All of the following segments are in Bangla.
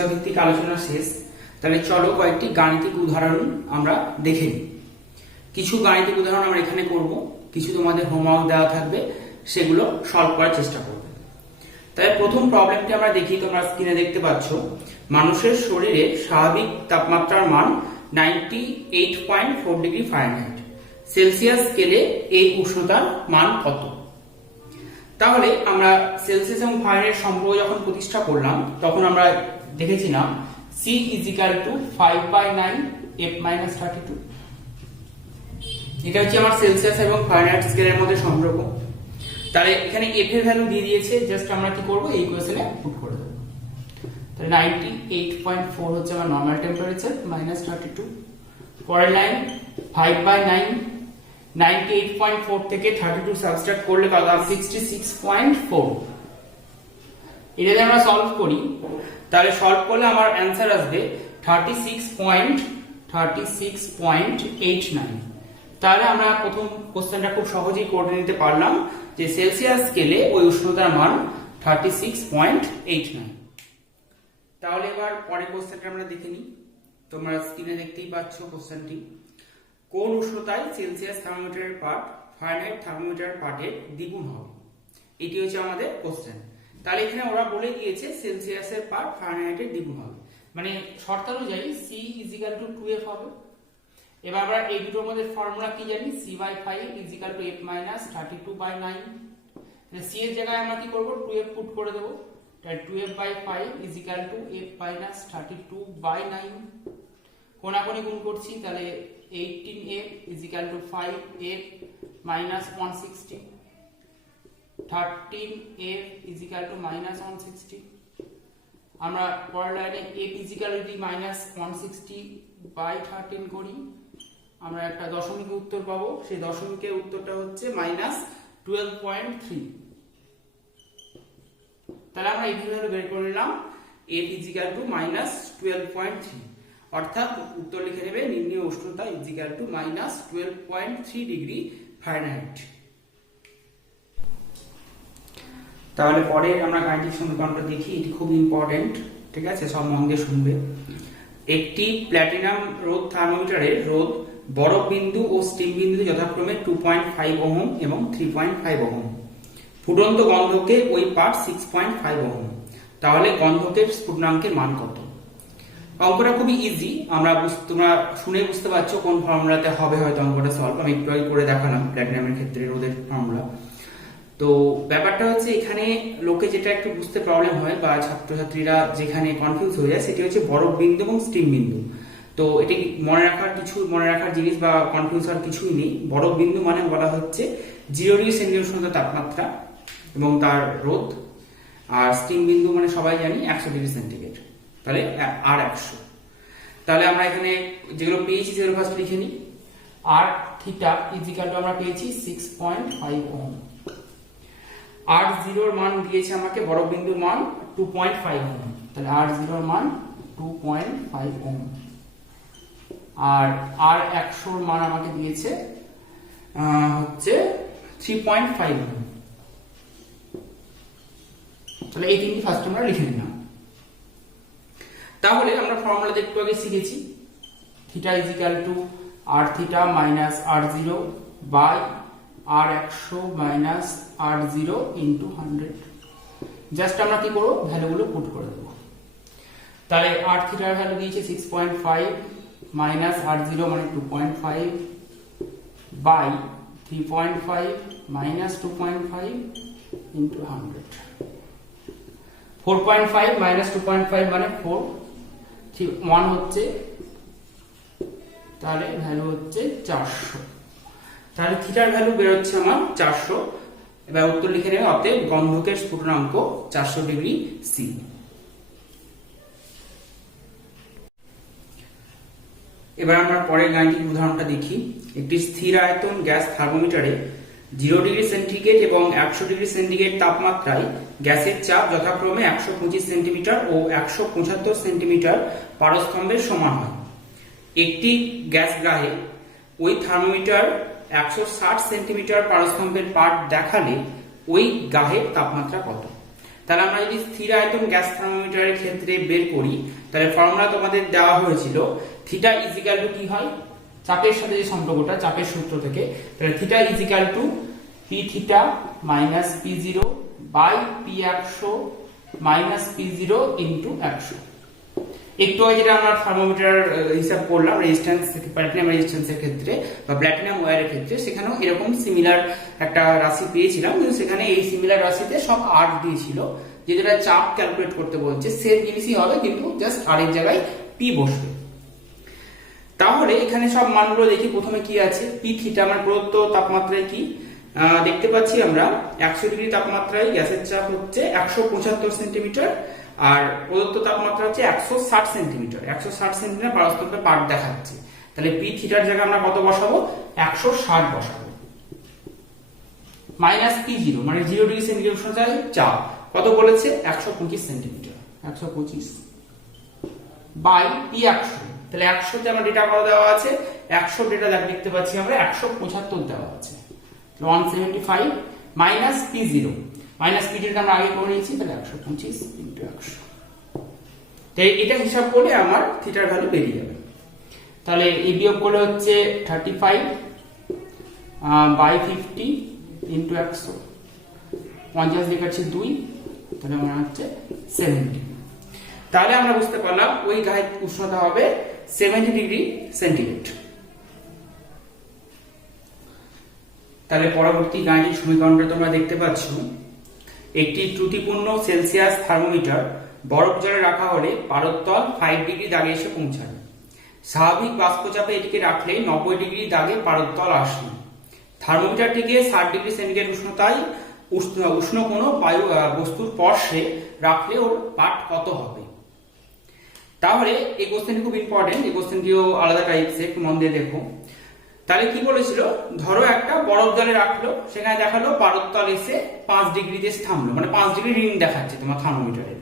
বিষয়ভিত্তিক আলোচনা শেষ। তাহলে চলো কয়েকটি গাণিতিক উদাহরণ আমরা দেখে নিই। কিছু গাণিতিক উদাহরণ আমরা এখানে করব, কিছু তোমাদের হোমওয়ার্ক দেওয়া থাকবে, সেগুলো সলভ করার চেষ্টা করবে। তাই প্রথম প্রবলেমটি আমরা দেখি, তোমরা স্ক্রিনে দেখতে পাচ্ছ মানুষের শরীরে স্বাভাবিক তাপমাত্রার মান 98.4 ডিগ্রি ফারেনহাইট, সেলসিয়াস স্কেলে এই উষ্ণতার মান কত? তাহলে আমরা সেলসিয়াস এবং ফারেনহাইট সম্পর্ক যখন প্রতিষ্ঠা করলাম তখন আমরা দেখেছিলাম C = 5/9 F - 32। এটা হচ্ছে আমার সেলসিয়াস এবং ফারেনহাইট স্কেলের মধ্যে সম্পর্ক। তাহলে এখানে F এর ভ্যালু দিয়ে দিয়েছে, জাস্ট আমরা কি করব, এই ইকুয়েশনে পুট করে দেব। তাহলে 98.4 হচ্ছে আমার নরমাল টেম্পারেচার -32। পরের লাইন 5/9, 98.4 থেকে 32 সাবট্রাক্ট করলে পাবো 66.4। এটা যদি আমরা সলভ করি, তাহলে সলভ করলে আমার অ্যানসার আসবে 36.89। তাহলে আমরা প্রথম কোশ্চেনটা খুব সহজেই করে নিতে পারলাম যে সেলসিয়াস স্কেলে ওই উষ্ণতার মান 36.89। তাহলে এবার পরের কোশ্চেনটা আমরা দেখে নিই। তোমরা স্ক্রিনে দেখতেই পাচ্ছ কোশ্চেনটি। কোন উষ্ণতায় সেলসিয়াস থার্মোমিটারের পার্ট ফারেনহাইট থার্মোমিটারের পার্টের দ্বিগুণ হবে? এটি হচ্ছে আমাদের কোশ্চেন। তাহলে এখানে ওরা বলে দিয়েছে সেলসিয়াসের পার্ট ফারেনহাইটের দ্বিগুণ হবে, মানে শর্তানুযায়ী C = 2F হবে। এবার আমরা এই দুটোর মধ্যে ফর্মুলা কি জানি, C/5 = F - 32/9। তাহলে C এর জায়গায় আমরা কি করব, 2F পুট করে দেব। তাহলে 2F/5 = F - 32/9। কোণাকুণি গুণ করছি, তাহলে 18F = 5F - 160, 13F = -160। আমরা পরের লাইনে F = -160/13 করি, আমরা একটা দশমিকের উত্তর পাবো। সেই দশমিকের উত্তরটা হচ্ছে -12.3। তাহলে আমরা এই ভ্যালু বের করে নিলাম F = -12.3, অর্থাৎ উত্তর লিখে নেবে নিম্নীয় উষ্ণতা = -12.3 ডিগ্রি ফারেনহাইট। তাহলে পরে আমরা গাণিতিক সমীকরণটা দেখি, এটি খুব ইম্পর্টেন্ট, ঠিক আছে, সব মন দিয়ে শুনবে। একটি প্ল্যাটিনাম রোধ থার্মোমিটারের রোধ বরফ বিন্দু ও স্টিম বিন্দুতে যথাক্রমে 2.5 ওহম এবং 3.5 ওহম। ফুটন্ত গন্ধকে ওই পার্ট 6.5 ওহম। তাহলে গন্ধকের স্ফুটনাঙ্কের মান কত? অঙ্কটা খুবই ইজি, তোমরা শুনে বুঝতে পারছো কোন ফর্মুলাতে হবে হয়তো অঙ্কটা সলভ। আমি একটু আগে করে দেখালাম প্ল্যাটিনামের ক্ষেত্রে রোধের ফর্মুলা। তো ব্যাপারটা হচ্ছে এখানে লোকে যেটা একটু বুঝতে প্রবলেম হয় বা ছাত্রছাত্রীরা যেখানে কনফিউজ হয়ে যায়, সেটি হচ্ছে বরফ বিন্দু এবং স্টিম বিন্দু। তো এটি মনে রাখার জিনিস বা কনফিউজ হওয়ার কিছুই নেই। বরফ বিন্দু মানে বলা হচ্ছে 0 ডিগ্রি সেন্টিগ্রেড উষ্ণতা তাপমাত্রা এবং তার রোধ, আর স্টিম বিন্দু মানে সবাই জানি 100 ডিগ্রি সেন্টিগ্রেড, তাহলে আর 100। তাহলে আমরা এখানে যেগুলো পেয়েছি সেগুলো ফার্স্ট লিখে নিই। আর থিটা = আমরা পেয়েছি 6.5 ওহম। R0 এর মান দিয়েছে আমাকে, বরফ বিন্দুর মান 2.5 ওহম, তাহলে R0 এর মান 2.5 ওহম। আর R100 এর মান আমাকে দিয়েছে হচ্ছে 3.5 ওহম। তাহলে এই তিনটি ফার্স্ট আমরা লিখে নিলাম। তাহলে আমরা ফর্মুলাতে একটু আগে শিখেছি, theta = R θ - R0 by R100 - R0 × 100। Just আমরা কি করব, ভ্যালুগুলো পুট করে দেব। তাহলে R θ এর ভ্যালু দিয়েছে 6.5 - R0 মানে 2.5 বাই 3.5 - 2.5 × 100। 4.5 - 2.5 মানে 4, 1 হচ্ছে, তাহলে ভ্যালু হচ্ছে 400। তাহলে থিটার ভ্যালু বের হচ্ছে আমার 400। এবার উত্তর লিখে নেবে, অতএব গন্ধকের স্ফুটনাঙ্ক 400 ডিগ্রি C। এবার আমরা পরের গাণিতিক উদাহরণটা দেখি। একটি স্থির আয়তন গ্যাস থার্মোমিটারে 0 ডিগ্রি সেন্টিগ্রেড এবং 100 ডিগ্রি সেন্টিগ্রেড তাপমাত্রায় গ্যাসের চাপ যথাক্রমে 125 সেন্টিমিটার ও 175 সেন্টিমিটার পারস্তম্ভের সমান হয়। একটি গ্যাস গ্রাহে ওই থার্মোমিটার 160 সেন্টিমিটার পারস্তম্ভের পাঠ দেখালে ওই গ্রাহের তাপমাত্রা কত? তাহলে আমরা যদি স্থির আয়তন গ্যাস থার্মোমিটারের ক্ষেত্রে বের করি, তাহলে ফর্মুলা তোমাদের দেওয়া হয়েছিল থিটা ইজ ইকুয়াল টু কি হয়, চাপের সাথে যে সম্পর্কটা, চাপের সূত্র থেকে, তাহলে theta is equal to P theta minus P zero by P 100 minus P zero into 100। একটু আগে যেটা আমরা থার্মোমিটার হিসাব করলাম রেজিস্ট্যান্স, প্ল্যাটিনাম রেজিস্ট্যান্সের ক্ষেত্রে বা প্ল্যাটিনাম ওয়্যারের ক্ষেত্রে, সেখানেও এরকম সিমিলার একটা রাশি পেয়েছিলাম, কিন্তু সেখানে এই সিমিলার রাশিতে সব আর দিয়েছিল, যেটা চাপ ক্যালকুলেট করতে বলছে সেম জিনিসই হবে, কিন্তু জাস্ট আর এর জায়গায় পি বসবে। তাহলে এখানে সব মানগুলো দেখি। প্রথমে কি আছে, পি থিটা আমার প্রদত্ত তাপমাত্রায় কি দেখতে পাচ্ছি আমরা 100 ডিগ্রি তাপমাত্রায় গ্যাসের চাপ হচ্ছে 175 সেন্টিমিটার, আর প্রদত্ত তাপমাত্রা হচ্ছে 160 সেন্টিমিটার। 160 সেন্টিমিটার পারস্তম্ভে পাঠ দেখাচ্ছে, তাহলে পি থিটার জায়গায় আমরা কত বসাবো, 160 বসাবো। মাইনাস পি জিরো মানে 0 ডিগ্রি সেন্টিগ্রেড উষ্ণতায় চাপ কত বলেছে, 125 সেন্টিমিটার, 125 বাই পি 100, তাহলে 100 তে আমার ডেটা কত দেওয়া আছে, 100 ডেটা দেখতে পাচ্ছি আমরা 175 দেওয়া আছে, 175 minus P zero, minus P জিরোটা আমরা আগে করে নিয়েছি, তাহলে 125 ইন্টু 100। তাই এটা হিসাব করলে আমার থিটার ভ্যালু বেরিয়ে যাবে। তাহলে এই বিয়োগ করলে হচ্ছে 35 বাই 50 ইন্টু 100, 50 দেখাচ্ছে 2, তাহলে আমার হচ্ছে 70। তাহলে আমরা বুঝতে পারলাম ওই গায়ের উষ্ণতা হবে 70 ডিগ্রি সেন্টিগ্রেড। তাহলে পরবর্তী গাণিতিক সমীকরণটা তোমরা দেখতে পাচ্ছ, একটি ত্রুটিপূর্ণ সেলসিয়াস থার্মোমিটার বরফ জলে রাখা হলে পারদতল 5 ডিগ্রি দাগে এসে পৌঁছায়। স্বাভাবিক বাষ্পচাপে এটিকে রাখলে 90 ডিগ্রি দাগে পারদতল আসে। থার্মোমিটারটিকে 60 ডিগ্রি সেন্টিগ্রেড উষ্ণতায় উষ্ণ কোনো বায়ু বস্তুর স্পর্শে রাখলে ওর পাঠ কত হবে। তাহলে এই কোশ্চেনটি খুব ইম্পর্টেন্ট, এই কোশ্চেনটিও আলাদা টাইপসের, একটু মন দিয়ে দেখো। তাহলে কি বলেছিল, ধরো একটা বরফ জলে রাখলো, সেখানে দেখালো পারদতল এসে 5 ডিগ্রিতে থামলো, মানে 5 ডিগ্রি রিডিং দেখাচ্ছে তোমার থার্মোমিটারে।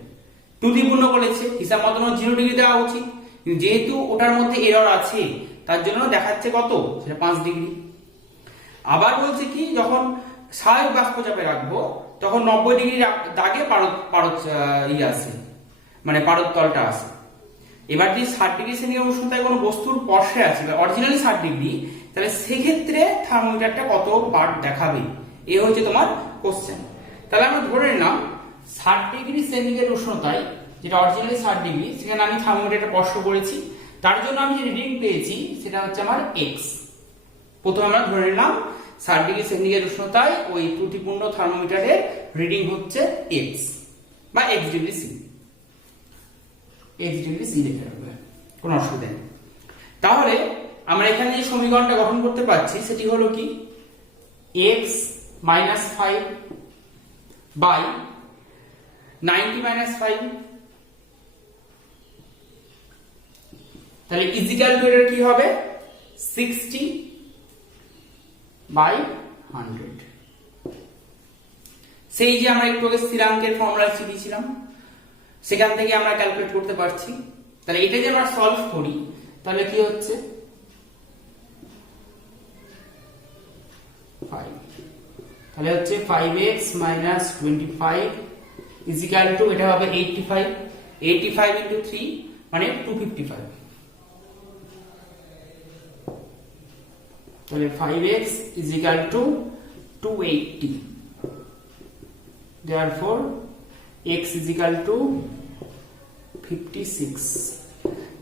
ত্রুটিপূর্ণ বলেছে, হিসাব মতন 0 ডিগ্রি দেওয়া উচিত, কিন্তু যেহেতু ওটার মধ্যে এরর আছে তার জন্য দেখাচ্ছে কত, সেটা 5 ডিগ্রি। আবার বলছে কি, যখন স্বাভাবিক বাষ্পচাপে রাখবো তখন 90 ডিগ্রি দাগে আসে, মানে পারদতলটা আসে। এবার যদি 60 ডিগ্রি সেন্টিগ্রেড উষ্ণতায় কোনো বস্তুর স্পর্শে আছে, অরিজিনালি 60 ডিগ্রি, তাহলে সেক্ষেত্রে থার্মোমিটারটা কত পাঠ দেখাবে, এ হচ্ছে তোমার কোশ্চেন। তাহলে আমরা ধরে নিলাম 60 ডিগ্রি সেন্টিগ্রেড উষ্ণতায়, যেটা অরিজিনালি 60 ডিগ্রি, সেখানে আমি থার্মোমিটারটা স্পর্শ করেছি, তার জন্য আমি যে রিডিং পেয়েছি সেটা হচ্ছে আমার এক্স। প্রথমে আমরা ধরে নিলাম 60 ডিগ্রি সেন্টিগ্রেড উষ্ণতায় ওই ত্রুটিপূর্ণ থার্মোমিটারের রিডিং হচ্ছে এক্স বা X degree C, X degree C লিখে রাখবে, কোনো অসুবিধা নেই। তাহলে আমরা এখানে যে সমীকরণটা গঠন করতে পারছি সেটি হলো কি, এক্স মাইনাস 5 বাই 90 মাইনাস 5, তাহলে ইজিক্যাল টু এর কি হবে 60 বাই 100। সেই যে আমরা একটু আগে স্থিরাঙ্কের ফর্মুলা শিখেছিলাম, সেখান থেকে আমরা ক্যালকুলেট করতে পারছি। তাহলে এটা যদি আমরা সলভ করি তাহলে কি হচ্ছে 5, তাহলে হচ্ছে 5x minus 25 is equal two, এটা হবে 85, 85 ইন্টু 3 মানে 255, তাহলে 5x is equal two 280, therefore x is equal to 56।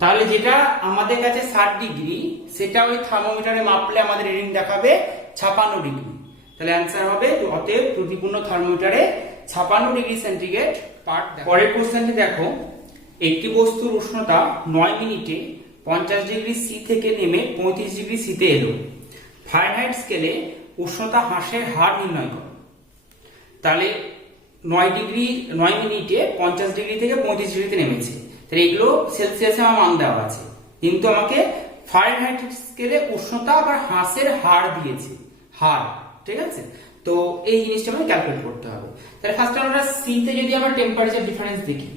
তাহলে যেটা আমাদের কাছে 60 ডিগ্রি, সেটা ওই থার্মোমিটারে মাপলে আমাদের রিডিং দেখাবে 56 ডিগ্রি। তাহলে অ্যান্সার হবে, অতএব ত্রুটিপূর্ণ থার্মোমিটারে 56 ডিগ্রি সেন্টিগ্রেড পাঠ। পরের কোশ্চেনটি দেখো, একটি বস্তুর উষ্ণতা 9 মিনিটে 50 ডিগ্রি সি থেকে নেমে 35 ডিগ্রি সিতে এলো। ফারেনহাইট স্কেলে উষ্ণতা হ্রাসের হার নির্ণয় করো। তাহলে 9 মিনিটে 50 ডিগ্রি থেকে 35 ডিগ্রিতে নেমেছে, তাহলে এগুলো সেলসিয়াসে আমার মান দেওয়া আছে, কিন্তু আমাকে ফারেনহাইট স্কেলে উষ্ণতা আবার হ্রাসের হার দিয়েছে, হার, ঠিক আছে। তো এই জিনিসটা আমাকে ক্যালকুলেট করতে হবে। তাহলে ফার্স্ট আমরা সি তে যদি আমরা টেম্পারেচার ডিফারেন্স দেখি,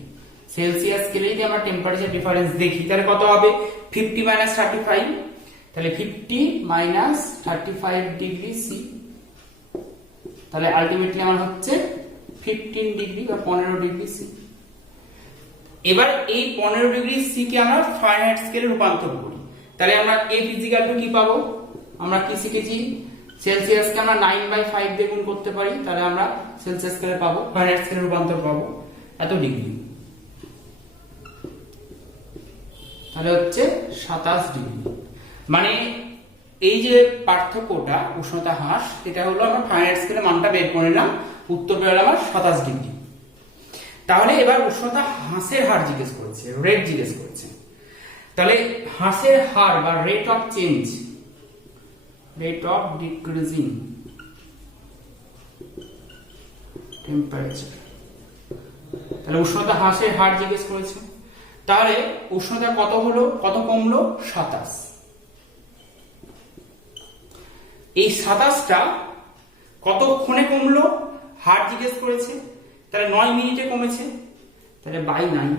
সেলসিয়াস স্কেলে যদি আমরা টেম্পারেচার ডিফারেন্স দেখি, তাহলে কত হবে 50 মাইনাস 35, তাহলে 50 মাইনাস 35 ডিগ্রি সি, তাহলে আলটিমেটলি আমার হচ্ছে 15 ডিগ্রি বা 15 ডিগ্রি সি। এবার এই 15 ডিগ্রি সি কে আমরা ফারেনহাইট স্কেলে রূপান্তর করি, তাহলে আমরা F ইকুয়াল টু কি পাবো, আমরা কি শিখেছি, সেলসিয়াসকে আমরা 9/5 দিয়ে গুণ করতে পারি, তাহলে আমরা সেলসিয়াস স্কেলে পাবো, ফারেনহাইট স্কেলে রূপান্তর পাবো এত ডিগ্রি, তাহলে হচ্ছে 27 ডিগ্রি। মানে এই যে পার্থক্যটা উষ্ণতা হ্রাস, এটা হলো আমরা ফারেনহাইট স্কেলে মানটা বের করে নিলাম, উত্তর বেরোলো আমার 27 ডিগ্রি। তাহলে এবার উষ্ণতা হ্রাসের হার জিজ্ঞেস করেছে, রেট জিজ্ঞেস করেছে, তাহলে হ্রাসের হার বা rate of change, rate of decreasing temperature, তাহলে উষ্ণতা হ্রাসের হার জিজ্ঞেস করেছে। তাহলে উষ্ণতা কত হলো, কত কমলো, 27। এই 27টা কতক্ষণে কমলো, হার জিজ্ঞেস করেছে, তাহলে 9 মিনিটে কমেছে, তাহলে বাই 9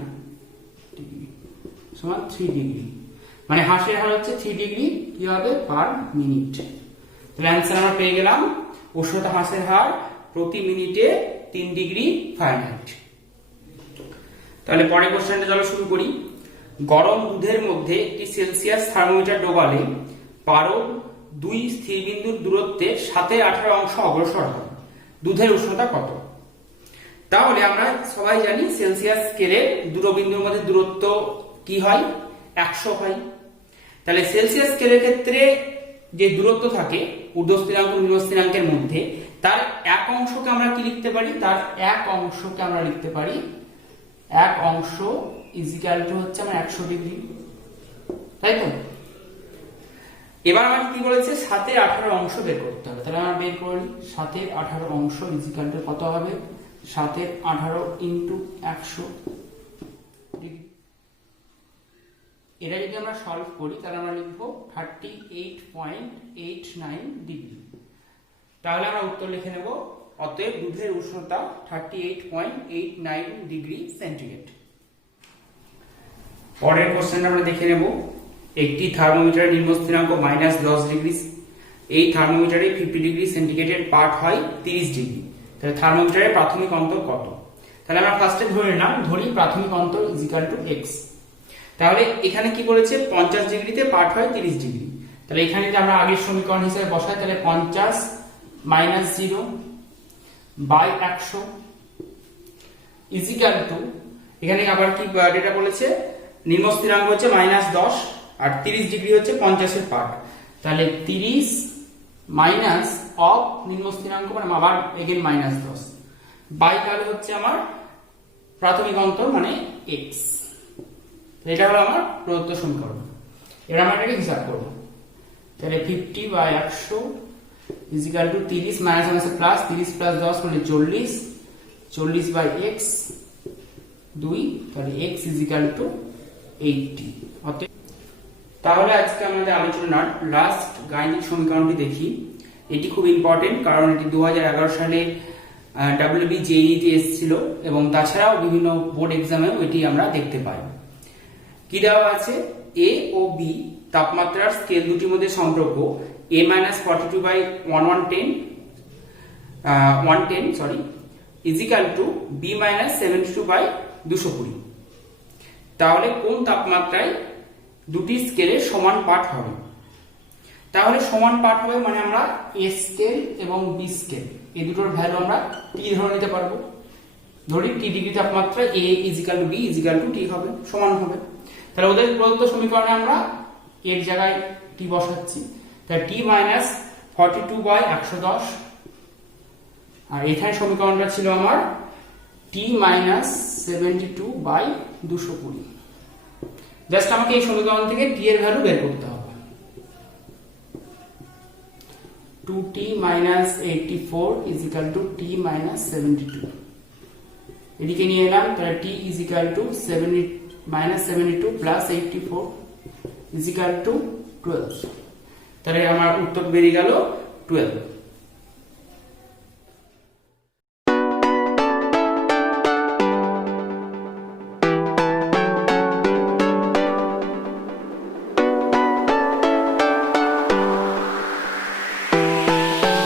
ডিগ্রি সমান 3 ডিগ্রি, মানে হ্রাসের হার হচ্ছে 3 ডিগ্রি কি হবে পার মিনিট। তাহলে অ্যান্সার আমরা পেয়ে গেলাম, উষ্ণতা হ্রাসের হার প্রতি মিনিটে 3 ডিগ্রি ফারেনহাইট। তাহলে পরের কোশ্চেনটা চলো শুরু করি। গরম দুধের মধ্যে একটি সেলসিয়াস থার্মোমিটার ডোবালে পারদ 2 স্থিরবিন্দুর দূরত্বে 7/18 অংশ অগ্রসর হয়, দুধের উষ্ণতা কত? তাহলে আমরা সবাই জানি সেলসিয়াস স্কেলে দুটো বিন্দুর মধ্যে দূরত্ব কি হয়, 100 হয়। তাহলে সেলসিয়াস স্কেলের ক্ষেত্রে যে দূরত্ব থাকে ঊর্ধ্ব স্থিরাঙ্ক নিম্ন স্থিরাঙ্কের মধ্যে, তার এক অংশকে আমরা কি লিখতে পারি, তার এক অংশকে আমরা লিখতে পারি, এক অংশ ইজিক্যাল টু হচ্ছে আমার 100 ডিগ্রি, তাই তো। এবার আমাকে কি বলেছে, 7/18 অংশ বের করতে হবে, তাহলে আমরা বের করি 7/18 অংশ ইজিক্যাল টু কত হবে, 7/18 ইন্টু 100 ডিগ্রি। এটা যদি আমরা সলভ করি তাহলে আমরা লিখবো 38.89 ডিগ্রি। তাহলে আমরা উত্তর লিখে নেব, অতএব দুধের উষ্ণতা 38.89 ডিগ্রি সেন্টিগ্রেড। পরের কোশ্চেনটা আমরা দেখে নেব। একটি থার্মোমিটারের নিম্ন স্থিরাঙ্ক -10 ডিগ্রি, এই থার্মোমিটারে 50 ডিগ্রি সেন্টিগ্রেডের পাঠ হয় 30 ডিগ্রি, তাহলে থার্মোমিটারের প্রাথমিক অন্তর কত? তাহলে আমরা ফার্স্টে ধরে নিলাম, ধরি প্রাথমিক অন্তর ইজিক্যাল টু x। তাহলে এখানে কি বলেছে, 50 ডিগ্রিতে পাঠ হয় 30 ডিগ্রি, তাহলে এখানে যদি আমরা আগের সমীকরণ হিসেবে বসাই, তাহলে 50 - 0 বাই 100 ইজিক্যাল টু, এখানে আবার কি ডেটা বলেছে, নিম্ন স্থিরাঙ্ক হচ্ছে -10 আর 30 ডিগ্রি হচ্ছে 50 এর পার্ট, তাহলে 30 মাইনাস অফ নিম্ন স্থিরাঙ্ক মানে আবার এগেন -10 বাই তাহলে হচ্ছে আমার প্রাথমিক অন্তর মানে x। এটা হলো আমার প্রদত্ত সমীকরণ। এবার আমরা এটাকে হিসাব করব, তাহলে 50/100 ইজিক্যাল টু 30 মাইনাস আছে প্লাস, 30 প্লাস 10 মানে 40, 40/x 2, তাহলে x ইজিক্যাল টু 80। তাহলে আজকে আমাদের আলোচনার লাস্ট গাণিতিক সমীকরণটি দেখি। এটি খুব ইম্পর্টেন্ট, কারণ এটি 2011 সালে WBJEE তে এসেছিল এবং তাছাড়াও বিভিন্ন বোর্ড এক্সামেও এটি আমরা দেখতে পাই। কি দেওয়া আছে, a ও b তাপমাত্রার স্কেল দুটির মধ্যে সম্পর্ক A-42/110 ইজিক্যাল টু B-72/220। তাহলে কোন তাপমাত্রায় দুটি স্কেলের সমান পাঠ হবে? তাহলে সমান পাঠ হবে মানে আমরা a স্কেল এবং b স্কেল এই দুটোর ভ্যালু আমরা t ধরে নিতে পারবো। ধরি t ডিগ্রি তাপমাত্রা a equal to b equal to t হবে, সমান হবে। তাহলে ওদের প্রদত্ত সমীকরণে আমরা এর জায়গায় t বসাচ্ছি, তাহলে t - 42/110, আর এখানে সমীকরণটা ছিল আমার t - 72/220। জাস্ট আমাকে এই সমীকরণ থেকে t এর ভ্যালু বের করতে হবে। 2t - 84 ইজিক্যাল টু t - 72, এদিকে নিয়ে এলাম, তাহলে t equal to -72 plus 84 equal to 12, তাহলে আমার উত্তর বেরিয়ে গেল 12।